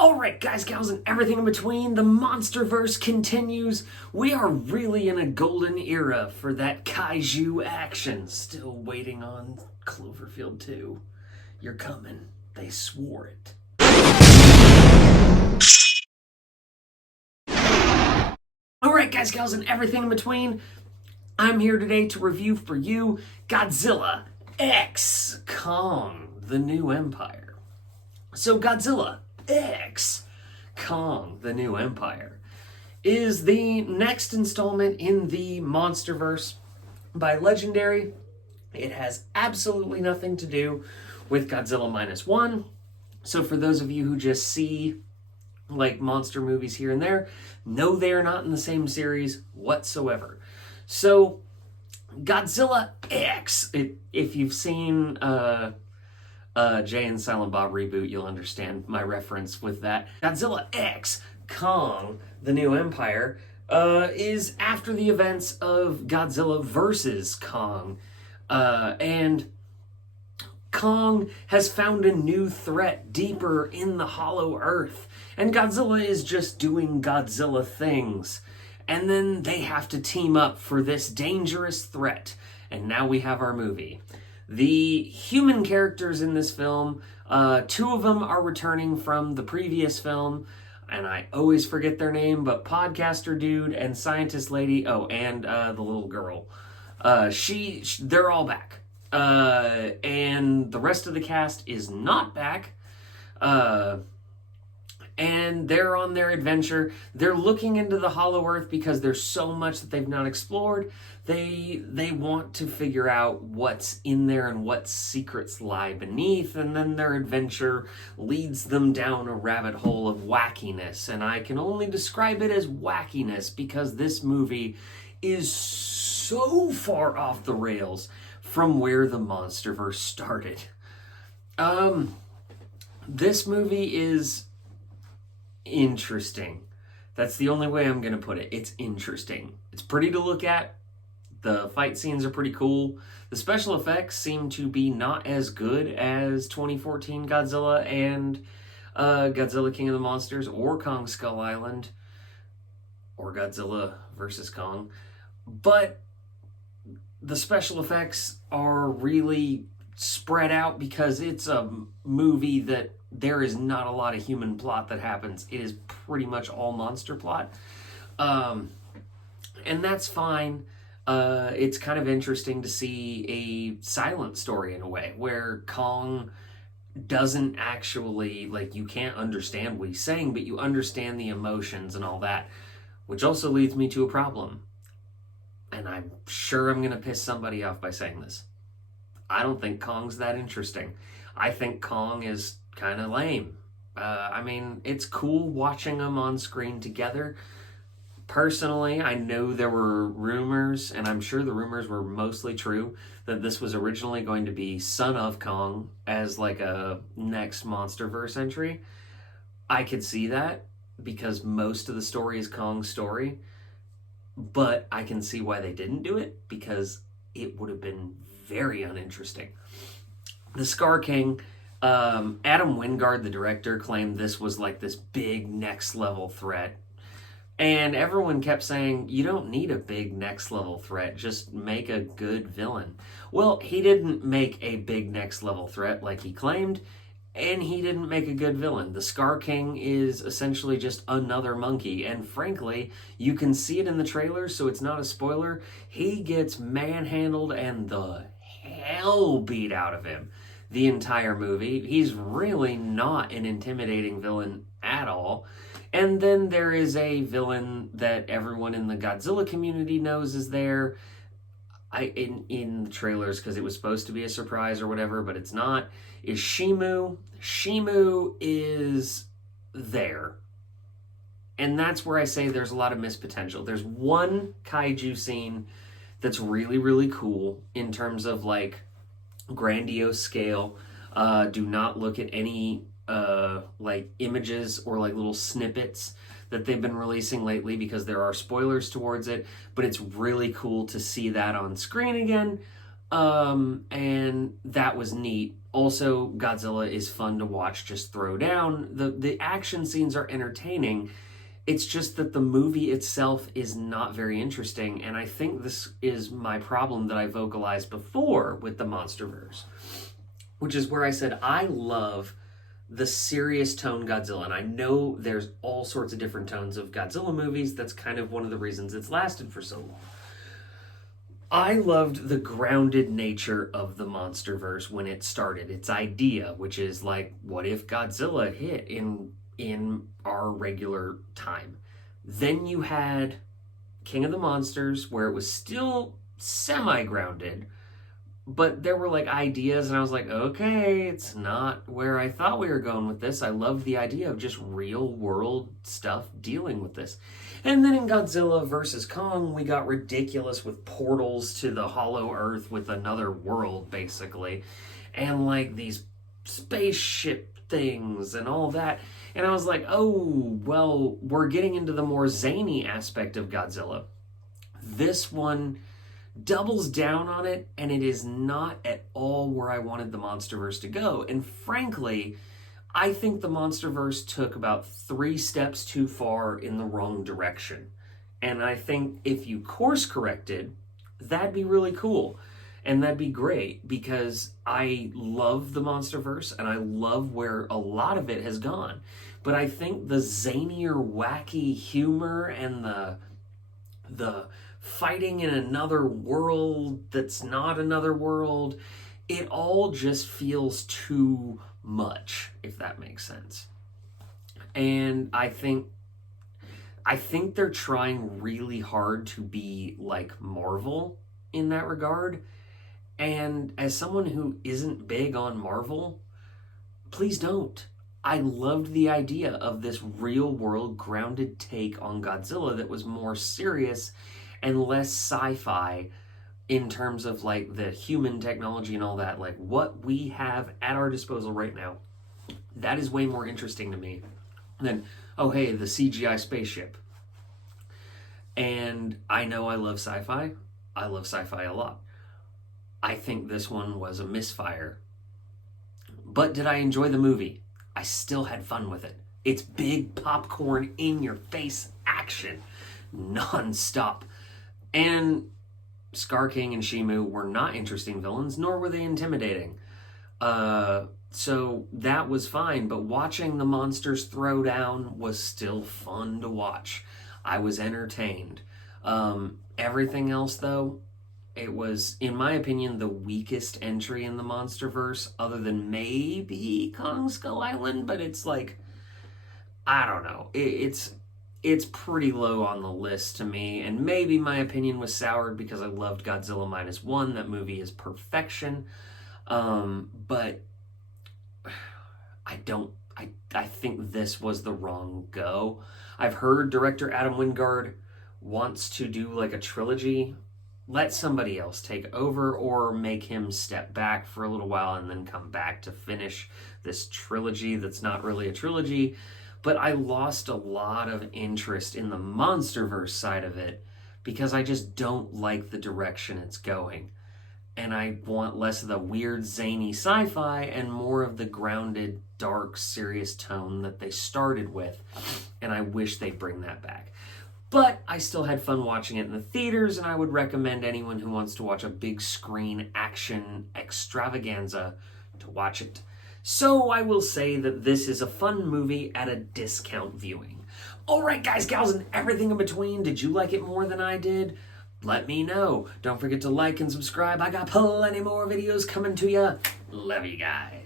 Alright guys, gals, and everything in between, the Monsterverse continues. We are really in a golden era for that kaiju action. Still waiting on Cloverfield 2. You're coming. They swore it. Alright guys, gals, and everything in between, I'm here today to review for you Godzilla X Kong, the New Empire. So Godzilla X Kong, the New Empire, is the next installment in the Monsterverse by Legendary. It has absolutely nothing to do with Godzilla Minus One. So for those of you who just see like monster movies here and there, no, they are not in the same series whatsoever. So Godzilla X, if you've seen Jay and Silent Bob reboot, you'll understand my reference with that. Godzilla X Kong, the New Empire, is after the events of Godzilla vs. Kong. And Kong has found a new threat deeper in the hollow earth. And Godzilla is just doing Godzilla things. And then they have to team up for this dangerous threat. And now we have our movie. The human characters in this film, two of them are returning from the previous film, and I always forget their name, but podcaster dude and scientist lady, and the little girl. They're all back. And the rest of the cast is not back. And they're on their adventure. They're looking into the hollow earth because there's so much that they've not explored. They want to figure out what's in there and what secrets lie beneath, and then their adventure leads them down a rabbit hole of wackiness. And I can only describe it as wackiness because this movie is so far off the rails from where the Monsterverse started. This movie is interesting. That's the only way I'm going to put it. It's interesting. It's pretty to look at. The fight scenes are pretty cool. The special effects seem to be not as good as 2014 Godzilla and Godzilla King of the Monsters or Kong Skull Island or Godzilla vs. Kong. But the special effects are really spread out because it's a movie that there is not a lot of human plot that happens. It is pretty much all monster plot. And that's fine. It's kind of interesting to see a silent story in a way where Kong doesn't actually, like, you can't understand what he's saying, but you understand the emotions and all that, which also leads me to a problem. And I'm sure I'm going to piss somebody off by saying this. I don't think Kong's that interesting. I think Kong is kind of lame. I mean, it's cool watching them on screen together. Personally, I know there were rumors, and I'm sure the rumors were mostly true, that this was originally going to be Son of Kong as like a next Monsterverse entry. I could see that because most of the story is Kong's story, but I can see why they didn't do it because it would have been very uninteresting. The Scar King, Adam Wingard, the director, claimed this was like this big next level threat. And everyone kept saying, you don't need a big next level threat, just make a good villain. Well, he didn't make a big next level threat like he claimed, and he didn't make a good villain. The Scar King is essentially just another monkey, and frankly, you can see it in the trailer, so it's not a spoiler. He gets manhandled and the hell beat out of him the entire movie. He's really not an intimidating villain at all. And then there is a villain that everyone in the Godzilla community knows is there in the trailers because it was supposed to be a surprise or whatever, but it's not, is Shimu. Shimu is there. And that's where I say there's a lot of missed potential. There's one kaiju scene that's really, really cool in terms of like grandiose scale. Do not look at any like images or like little snippets that they've been releasing lately because there are spoilers towards it, but it's really cool to see that on screen again. And that was neat. Also, Godzilla is fun to watch just throw down. The action scenes are entertaining. It's just that the movie itself is not very interesting, and I think this is my problem that I vocalized before with the Monsterverse, which is where I said I love the serious tone Godzilla, and I know there's all sorts of different tones of Godzilla movies. That's kind of one of the reasons it's lasted for so long. I loved the grounded nature of the Monsterverse when it started. Its idea, which is like, what if Godzilla hit in our regular time? Then you had King of the Monsters, where it was still semi-grounded, but there were like ideas, and I was like, okay, it's not where I thought we were going with this. I love the idea of just real world stuff dealing with this. And then in Godzilla versus Kong, we got ridiculous with portals to the hollow earth with another world, basically, and like these spaceship things and all that. And I was like, oh, well, we're getting into the more zany aspect of Godzilla. This one doubles down on it, and it is not at all where I wanted the Monsterverse to go. And frankly, I think the Monsterverse took about 3 steps too far in the wrong direction. And I think if you course corrected, that'd be really cool. And that'd be great, because I love the Monsterverse and I love where a lot of it has gone. But I think the zanier, wacky humor and the fighting in another world that's not another world, it all just feels too much, if that makes sense. And I think they're trying really hard to be like Marvel in that regard. And as someone who isn't big on Marvel, please don't. I loved the idea of this real world grounded take on Godzilla that was more serious and less sci-fi in terms of like the human technology and all that. Like what we have at our disposal right now, that is way more interesting to me than, oh hey, the CGI spaceship. And I know I love sci-fi. I love sci-fi a lot. I think this one was a misfire. But did I enjoy the movie? I still had fun with it. It's big popcorn in your face action, non-stop. And Scar King and Shimu were not interesting villains, nor were they intimidating. So that was fine, but watching the monsters throw down was still fun to watch. I was entertained. Everything else, though, it was, in my opinion, the weakest entry in the Monsterverse, other than maybe Kong Skull Island, but it's like, I don't know. It's pretty low on the list to me, and maybe my opinion was soured because I loved Godzilla Minus One. That movie is perfection. But I think this was the wrong go. I've heard director Adam Wingard wants to do like a trilogy. Let somebody else take over, or make him step back for a little while and then come back to finish this trilogy that's not really a trilogy. But I lost a lot of interest in the Monsterverse side of it because I just don't like the direction it's going. And I want less of the weird, zany sci-fi and more of the grounded, dark, serious tone that they started with. And I wish they'd bring that back. But I still had fun watching it in the theaters, and I would recommend anyone who wants to watch a big screen action extravaganza to watch it. So I will say that this is a fun movie at a discount viewing. Alright guys, gals, and everything in between, did you like it more than I did? Let me know. Don't forget to like and subscribe. I got plenty more videos coming to you. Love you guys.